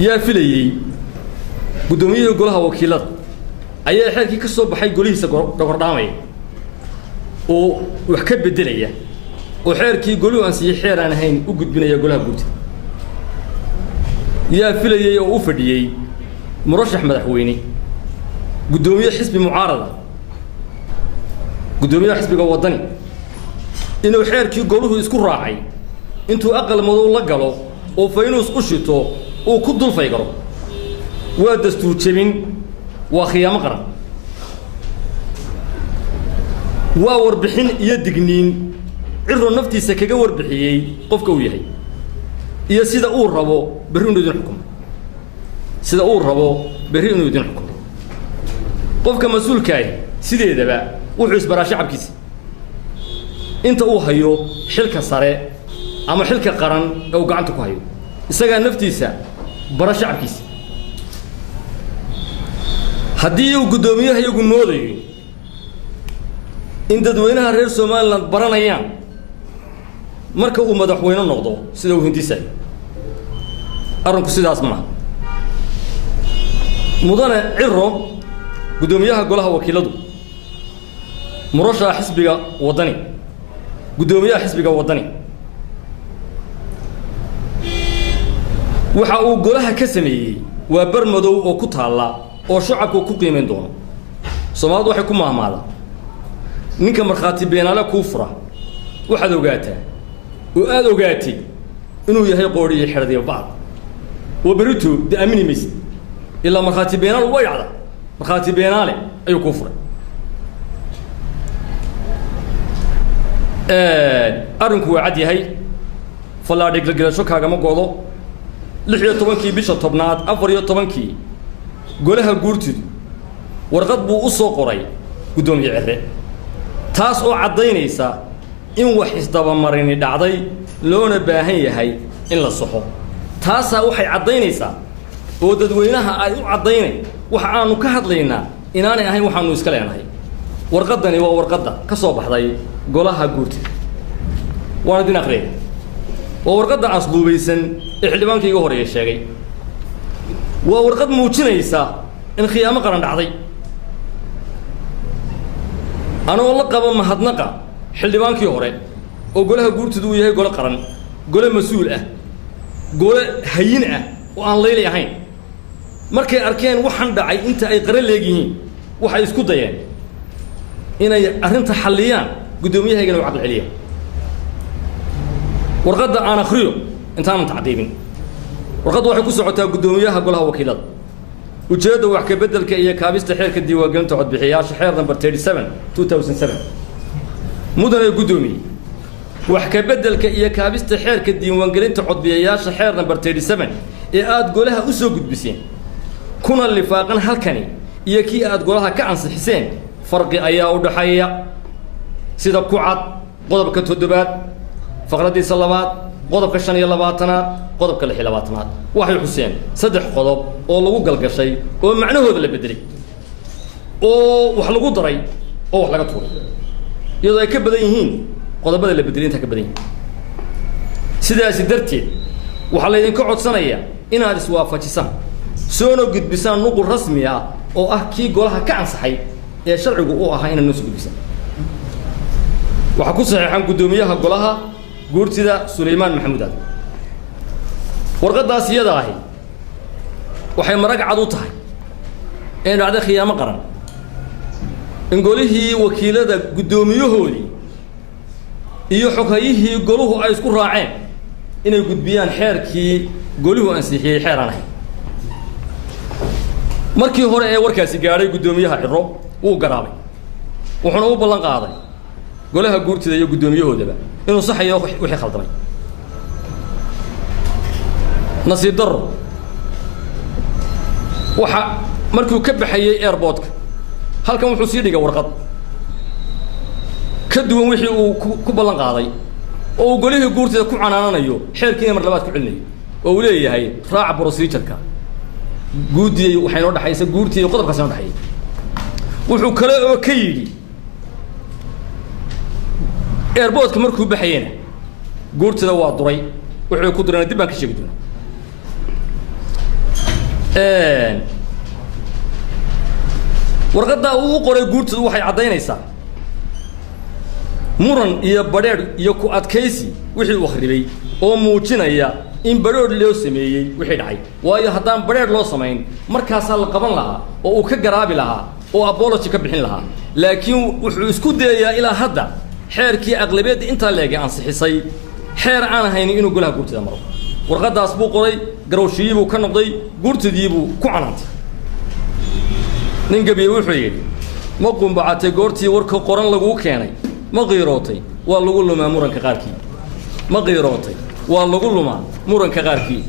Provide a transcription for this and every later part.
يا فيلي قدوميه قولها وكيلات أي حاجة كسب بحي قوليه سكر دامي وحكب الدنيا وحركي يقولوا أنسي حير أنا هين وجد بنا يقولها قلت يا فيلي وفدي مرشح مدحويني قدوميه حزب معارضة قدوميه حزب وطني إنه حركي يقولوه يسكر راعي أنتوا أقل موضوع لقلوا وفينوس قشتوا وكدوا الفيقروا ودستور تشمين وخيام قرن ووربحين يدقنين عرو نفتي سكاكا وربحيي قفكا ويهي إيا سيدا أور رابو بريونو يدين حكم سيدا أور رابو بريونو يدين حكم قفكا مسؤول كاي سيدا يدبا وحوس برا شعب كيسي انت هيو حلكا صاري أما حلكا قرن أو قعنتكو هيو إساقا نفتي سا برا شعب كيسي هدي قدوميها يقول نودي إن dadweynaha reer Soomaaliland baranayaan marka uu madaxweyne noqdo sida uu hindisay arinku sidaas ma mudane Ciro gudoomiyaha golaha wakiiladu murashaxa xisbiga wadani gudoomiyaha xisbiga wadani waxa uu golaha ka sameeyay waa barmadow oo ku taala oo shacabku ku qiimeyn doono Soomaalidu waxay ku maahmaada ninka marxaati beenala ku fura waxaad ogaataa oo aad ogaatay inuu yahay qooriye xiradiyo baad oo baritu daamini mis illa marxaati beenal way yacda marxaati beenale ayuu ku furay arinku waa cad yahay falaadhig la galasho kaaga ma goodo 16kii bisha tobnaad 14kii golaha guurtidu warqad buu u soo qoray gudoomiye Cire taas oo cadaynaysa in wax isdaba marini dhacday loona baahan yahay in la saxo taasa waxay cadaynaysaa oo dadweynaha ay u cadaynay waxa aanu ka hadlaynaa inaanay ahayn waxaanu iska leenahay warqadani waa warqada ka soo baxday golaha guurtidu waana din aqriyay waa warqada asluubaysan ee xildhibaankayga horeeyay sheegay waa warqad muujinaysa in khiyaamo qaran dhacday أنا والله قبل ما هدنقة حلبان كي هوري وقولها قلت دو يهي قول قرن قول مسؤول قول هين وأن ليلي هين مركي أركان وحن دعي أنت أي قرن ليجيين وحي يسكت يعني إنا أرنت حليان قدوميها يقولوا عقل عليا ورغد أنا خريو أنت أنا متعذبين ورغد واحد كسرعتها قدوميها قولها وكيلات وجدوا وحكي بدل كي كابيس تحير كدي وقلت عد بحياش حير نمبر 37 2007 مدن القدومي وحكي بدل كي كابيس تحير كدي وقلت عد بحياش حير نمبر 37 إياد قولها أسوق بسين كنا اللي فاقن هالكني يكي إياد قولها كعنس حسين فرق أيا ودحيا سيدا كوعد قضب كتودبات فقردي صلوات قضب كشان يلباتنات قضب كل حلباتنات واحد حسين صدح قضب oo lagu galgashay oo macnahooda la bedelay oo wax lagu daray oo wax laga tuuray iyadoo ay ka badan yihiin qodobada la bedelay inta ka badan sidaas darteed waxa la idin ka codsanayaa inaad iswaafajisaan soo gudbisaan nuqul rasmi ah oo ah kii golaha ka ansaxay ee sharcigu u ahaa inaan noo soo gudbisaan waxa ku saxiixan gudoomiyaha golaha guurtida Suleymaan Maxamuud warqadaas iyada ahi waxay marag cad u tahay in dhacday khiyaamo qaran in golihii wakiilada gudoomiyahoodii iyo xogayihii goluhu ay isku raaceen inay gudbiyaan xeerkii goluhu ansixiyay xeeran ahay markii hore ee warkaasi gaaray gudoomiyaha Ciro uu garaabay wuxuuna u ballan qaaday golaha guurtida iyo gudoomiyahoodaba inuu saxayo wixii khaldamay nasiib darro waxa markuu ka baxayay airportka halkan wuxuu sii dhigay warqad ka duwan wixii uu ku ballan qaaday oo golihii guurtida ku canaananayo xeerkii mar labaad ku cilinayo oo uu leeyahay raac procedure-ka guudiyay waxay noo dhaxaysa guurtii iyo qodobkaas noo dhaxayay wuxuu kale oo ka yiri airportka markuu baxayna guurtida waa duray wuxuu ku durana dib baan ka sheegi doonaa warqadda uu qoray guurtadu waxay cadaynaysaa muran iyo badheer iyo ku adkaysi wixii uu akhribay oo muujinaya in badheer loo sameeyay wixii dhacay waayo haddaan badheer loo samayn markaasaa la qaban lahaa oo uu ka garaabi lahaa oo apology ka bixin lahaa laakiin wuxuu isku dayayaa ilaa hadda xeerkii aqlabiyadda intaa leegay ansixisay xeer aan haynin inuu golaha guurtida maro warqaddaas buu qoray garowshiyii buu ka noqday guurtidii buu ku canaantay nin gabiye wuxuu yidhi ma qumbacatay goortii warka qoran laguu keenay ma qiirootay waa lagu lumaa muranka qaarkii ma qiirootay waa lagu lumaa muranka qaarkii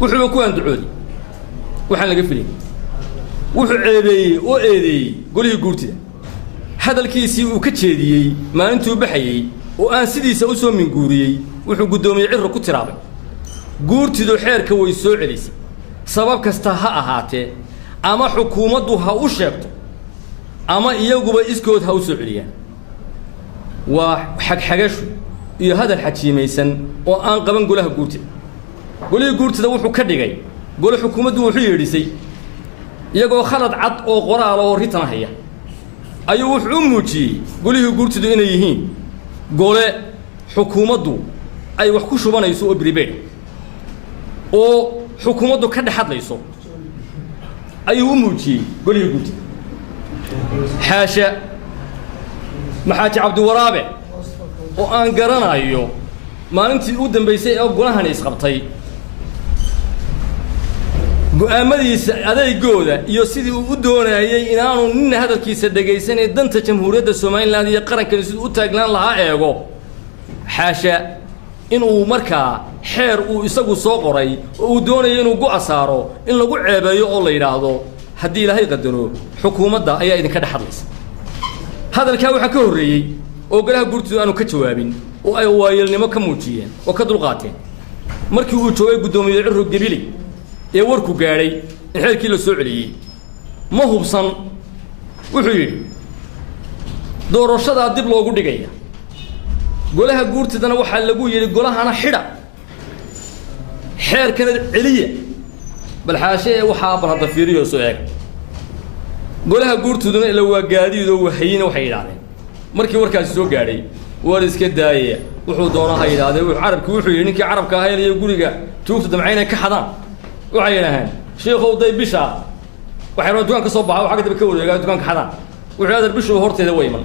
wuxuuba ku andacooday waxaan laga filay wuxuu ceebeeyey oo eedeeyey golihii guurtida hadalkiisii uu ka jeediyey maalintuu baxayey oo aan sidiisa u soo minguuriyey wuxuu guddoomiye cirro ku tiraabay guurtidu xeerka way soo celisay sabab kasta ha ahaatee ama xukuumaddu ha u sheegto ama iyaguba iskood ha u soo celiyaan waa xagxagashu iyo hadal xajiimaysan oo aan qaban golaha guurtida golihii guurtida wuxuu ka dhigay gole xukuumaddu wuxuu yeedhisay iyagoo khalad cad oo qoraala oo ritan haya ayuu wuxuu u muujiyey golihii guurtidu inay yihiin gole xukuumaddu ay wax ku shubanayso oo bribeed oo xukuumaddu ka dhex hadlayso ayuu u muujiyey golihii guurtida xaasha maxaaji cabdiwaraabe oo aan garanayo maalintii u dambaysay ee golahani isqabtay go'aamadiisa adeygooda iyo sidii uu u doonayey inaanu nina hadalkiisa dhegaysanay danta jamhuuriyadda somalilan iyo qarankani siduu u taagnaan lahaa eego xaasha inuu markaa xeer uu isagu soo qoray oo uu doonayo inuu go'a saaro in lagu ceebeeyo oo la yidhaahdo haddii ilaahay qadaro xukuumadda ayaa idinka dhex hadlaysa hadalkaa waxaa ka horreeyey oo golaha guurtidu aanu ka jawaabin oo ay waayeelnimo ka muujiyeen oo ka dulqaateen markii uu joogay guddoomiye cirro gebile ee warku gaadhay in xeerkii la soo celiyey ma hubsan wuxuu yidhi doorashadaa dib loogu dhigaya golaha guurtidana waxaa lagu yidhi golahana xidha xeerkana celiya bal xaashe ee waxaa bal hadda fiiriyo soo eega golaha guurtiduna ila waa gaadiidoo wahayina waxay yidhaahdeen markii warkaasi soo gaadhay war iska daayaya wuxuu doonaha yidhaahdee carabki wuxuu yidhi ninkii carabka ahaynaya guriga tuugta damca inay ka xadaan waxay yidhaaheen sheekhow day bisha waxay rabaan dukaan ka soo baxa xagga dambe ka wareegaa dukaanka xadaan wuxuu adar bishu horteeda way iman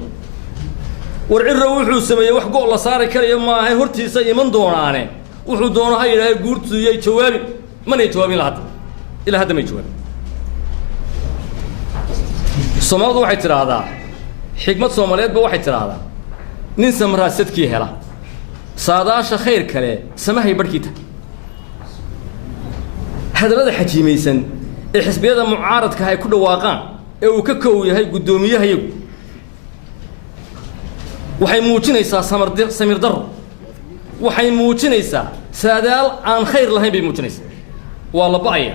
war cirro wuxuu sameeyey wax go' la saari karayo maahay hortiisa iman doonaane wuxuu doonaha yidhaahee guurtu yay jawaabin manay jawaabin ilaa hadda may jawaabin soomaalidu waxay tidhaahdaa xikmad soomaaliyeedba waxay tidhaahdaa nin samraa sadkii hela saadaasha khayr kale samahay barhkii tahay hadallada xajiimaysan ee xisbiyada mucaaradka ay ku dhawaaqaan ee uu ka kow yahay guddoomiyahayagu waxay muujinaysaa samir darro waxay muujinaysaa saadaal aan khayr lahayn bay muujinaysaa waa la ba'aya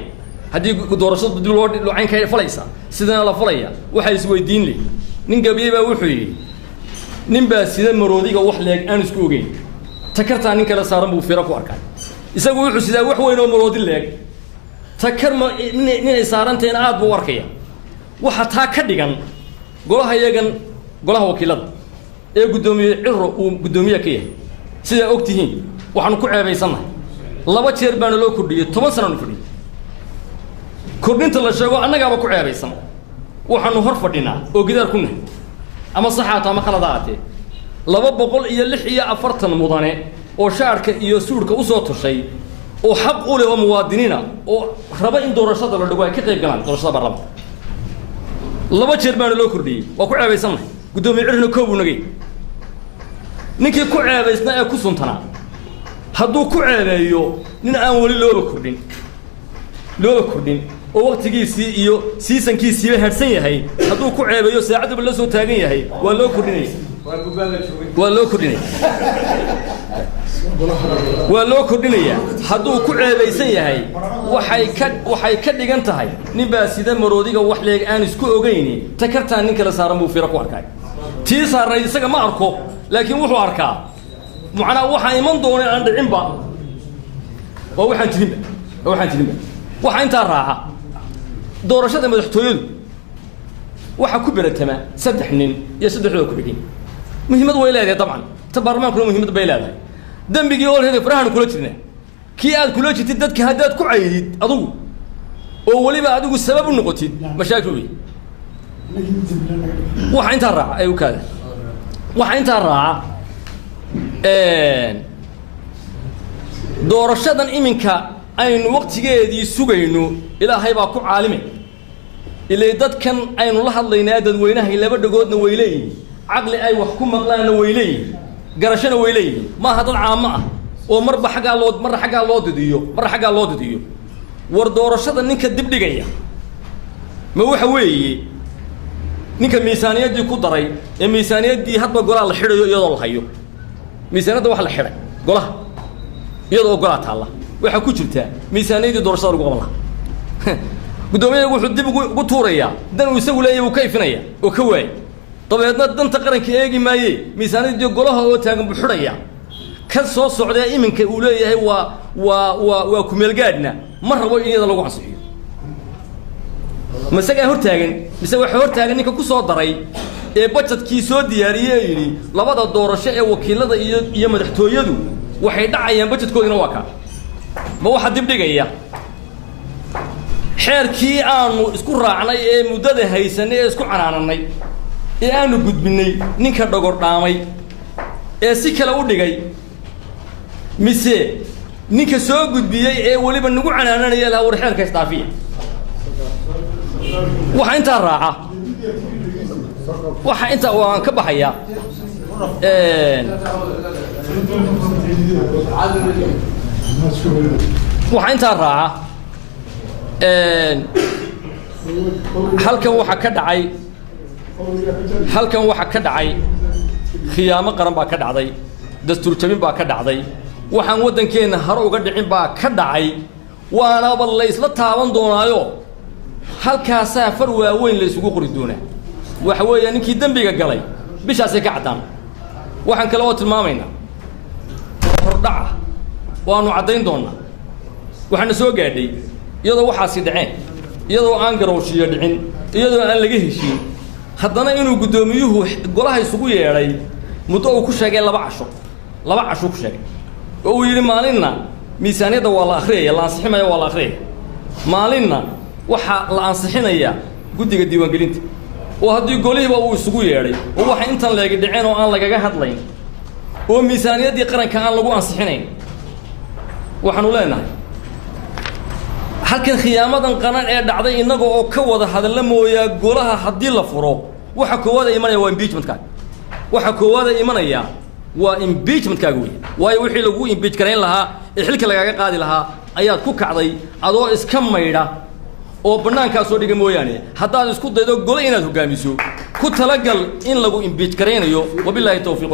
haddii doorashadu dib loo caynka falaysa sidana la falaya waxay isweydiin leh nin gabiye baa wuxuu yidhi nin baa sida maroodiga wax leeg aan isku ogeyn takartaa nin kale saaran buu fira ku arkay isagu wuxuu sidaa wax weyn oo maroodi leeg takar ma ninay saaranteena aad buu arkaya waxa taa ka dhigan golaha yagan golaha wakiilada ee guddoomiye cirro uu guddoomiye ka yahay sidaa og tihiin waxaanu ku ceebaysannahay 2 jeer baana loo kordhiyey 10 sano fadhiyey kordhinta la sheego annagaaba ku ceebaysan waxaanu hor fadhinaa oo gidaar ku nahay ama saxaata ama khaladaate 246 mudane oo shaarka iyo suudhka u soo tushay oo xaq u leh oo muwaadiniina oo raba in doorashada la dhago ay ka qayb galaan doorashada baarlamaanka 2 jeer baana loo kordhiyey waa ku ceebaysannahay guddoomiye cirno koobu nagay ninkii ku ceebaysna ee ku suntanaa hadduu ku ceebeeyo nin aan weli looba kordhin oo waqtigiisii iyo siisankiisiiba hadhsan yahay hadduu ku ceebeeyo saacaduba la soo taagan yahay waa loo kordhinaya waa loo kordhinayaa hadduu ku ceebaysan yahay waxay ka dhigan tahay nin baa sida maroodiga wax leeg aan isku ogayni takartaan nin kale saaran buu fira ku arkay tii saarnayd isaga ma arko laakiin wuxuu arkaa macnaa waxaa iman doona aan dhicinba waa waxaan jirinba waxa intaa raaca doorashada madaxtooyadu waxa ku beratama 3 nin iyo 3 ku xigeen muhiimad way leedahay dabcan tabaarmaankuna muhiimad bay leedahay dambigii oo leeyahay farahan kula jirnaa kii aad kula jirtid dadka haddaad ku caydid adigu oo waliba adigu sabab u noqotid mashaakil weey waxa intaa raaca ay u kaada waxa intaa raaca doorashadan iminka aynu waqtigeedii sugayno ilaahay baa ku caalime ilaa dadkan aynu la hadlaynaa dadweynaha laba dhagoodna way leeyihiin aqli ay wax ku maqlaana way leeyihiin garashana way leeyihiin ma hadal caamo ah oo marba xagaa loo didiyo war doorashada ninka dib dhigaya ma waxa weeye ninka miisaaniyadii ku daray ee miisaaniyadii hadba golaha la xidhayo iyadoo la hayo miisaaniyada wax la xidhay golaha iyadoo golaha taala waxa ku jirta miisaaniyadii doorashada lagu qaban lahaa gudoomiyaha wuxuu dib ugu tuuraya dan uu isagu leeyahay uu ka ifinaya oo ka waay dabeedna danta qaranka eegi maaye miisaaniyadii golaha oo taagan buu xidhaya ka soo socday iminka uu leeyahay waa ku meel gaadhna ma rabo iyada lagu ansixiyo masaga hortaagan mise waxa hortaagan ninka ku soo daray ee budgetkii soo diyaariyay yiri labada doorasho ee wakiilada iyo madaxtooyadu waxay dhacayaan budgetkoodina waa ka ma waxa dib dhigaya xeerkii aanu isku raacnay ee muddada haysanay ee isku canaananay ee aanu gudbinay ninka dhogor dhaamay ee si kale u dhigay mise ninka soo gudbiyay ee waliba nagu canaananaya la war xeerka istaafiya waxa inta raaca waxa inta waan ka baxaya waxa inta raaca halkan waxa ka dhacay khiyaamo qaran baa ka dhacday dastuur jabin baa ka dhacday waxaan wadankeena hore uga dhicin baa ka dhacay waana bal la isla taaban doonaayo halkaas far waaweyn la isugu qori doona waxa weeye ninkii dambiga galay bishaas ka cadaan waxaan kale oo tilmaamayna hordhaca waanu cadayn doonaa waxaan soo gaadhay iyadoo waxaasi dhaceen iyadoo aan garowshiyo dhicin iyadoo aan laga heshiin haddana inuu gudoomiyuhu golaha isugu yeeray muddo uu ku sheegay 2 casho ku sheegay oo uu yiri maalinna miisaaniyada waa la akhriyay la ansixinayo waa la akhriyay maalinna waxa la ansixinaya guddiga diiwaangelinta oo haddii golihiiba uu isugu yeeray oo waxa intan leegi dhiceen oo aan lagaga hadlayn oo miisaaniyadii qaranka aan lagu ansixinayn waxaanu leenahay halkan khiyaamadan qaran ee dhacday inaga oo ka wada hadalla mooyaa golaha haddii la furo waxa koowaad imanaya waa impeachment-kaaga waxa koowaad imanaya waa impeachment-kaaga weeye waayo wixii lagu impeach karayn lahaa ee xilka lagaaga qaadi lahaa ayaad ku kacday adoo iska maydha oo banaanka soo dhiga mooyaane haddaad isku daydo gole inaad hogaamiso ku talagal in lagu impeach karaynayo wabillahi tawfiiq.